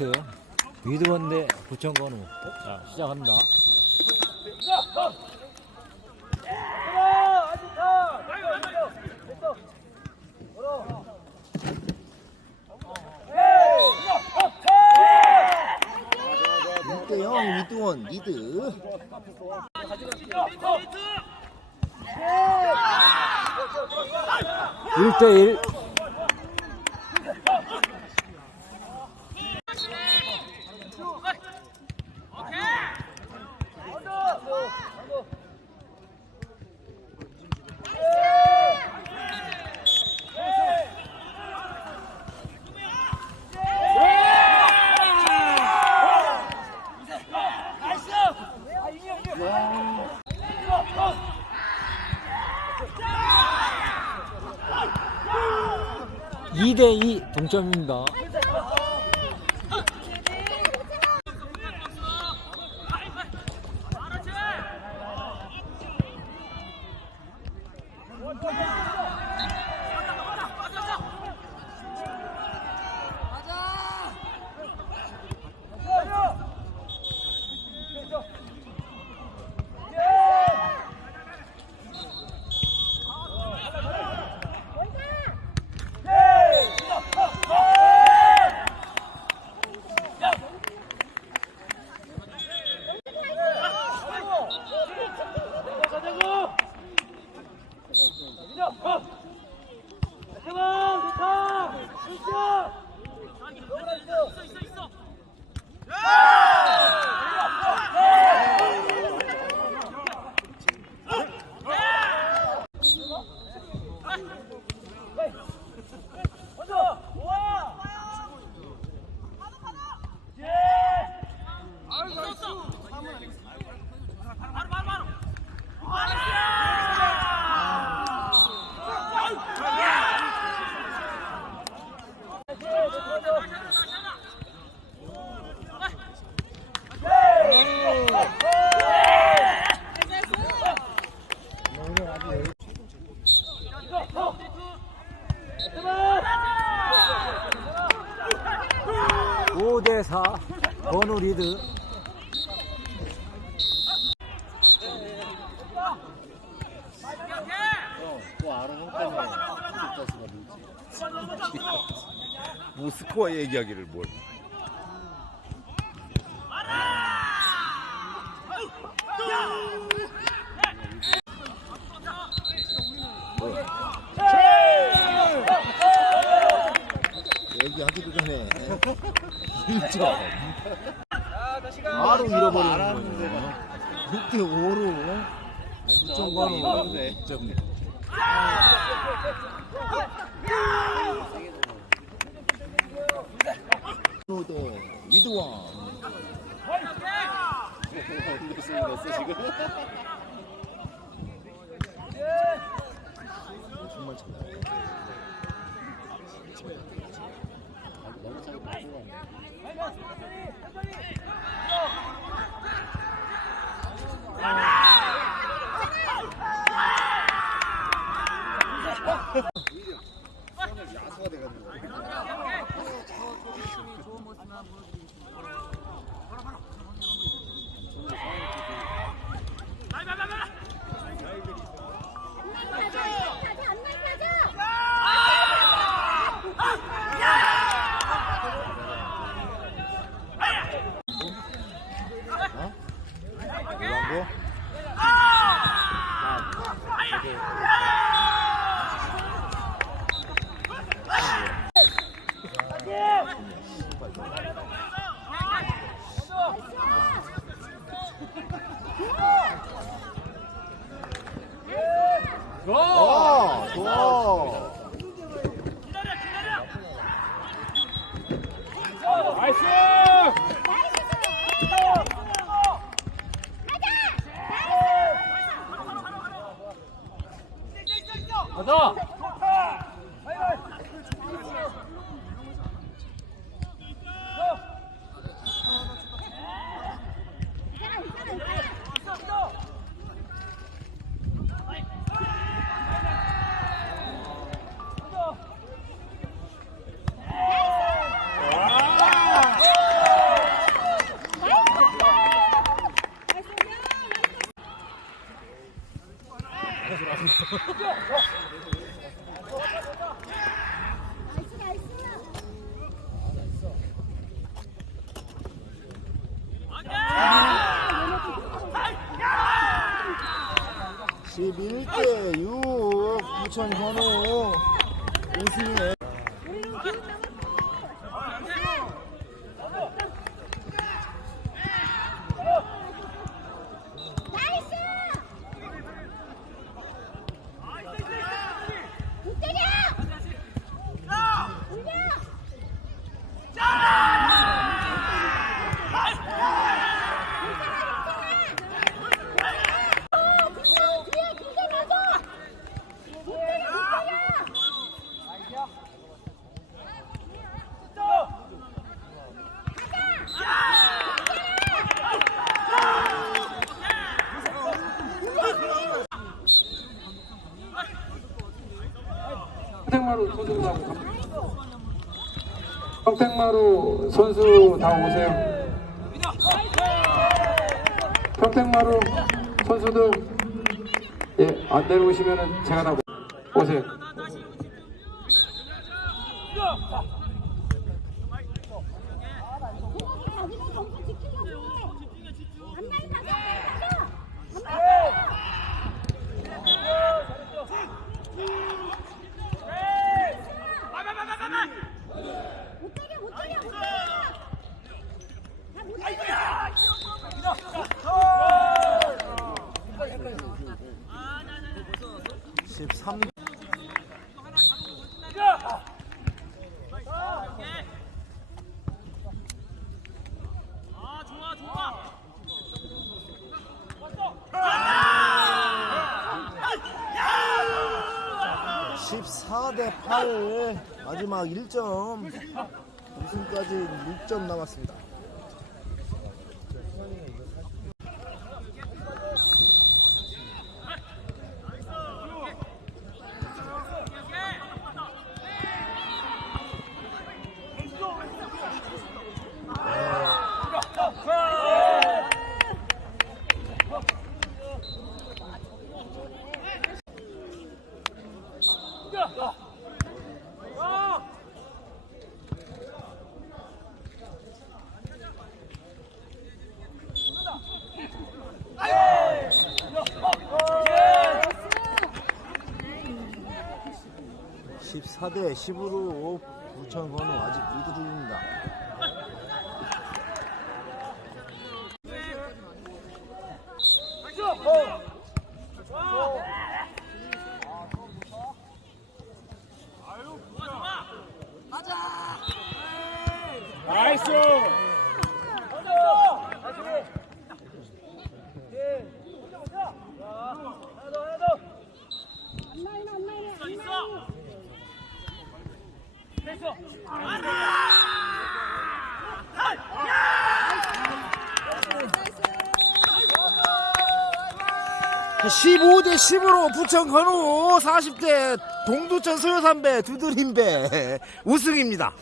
세트 위드원 대 부천건우. 자 시작합니다. 0, 위드원, 리드. 일대일 이대이 동점입니다 좋다. 있어 2대4 번우 리드. 뭐 모스크와 얘기하기를 뭘? 얘기하기도 전에. 1점. 바로 잃어버리는 거예요. 6대 5로. 부천관우 6점. 대 위드원. 정말 잘. 올라온 좋아, 좋아. 나이스! 가자! 11대 6 부천 현우 우승에 나이스! 못 때려! 올려! 어, 뒷선 뒤에 길게 가줘! 못 때려, 못 때려! 선수 다 평택마루 선수 다 오세요. 평택마루 선수들 예, 안 내려오시면은 제가 다 오세요. 자기가 점수 지키려고 앞라인 가자 앞라인 가자 못 때려 못 때려 못 때려 야못 때려 13 14대 8 마지막 1점 우승까지 6점 남았습니다. 십 14대 10으로 부천 건우 아직 리드 중입니다. 앞라인 15대 10으로 부천 건우 40대 동두천 소요삼배 두드림배 우승입니다.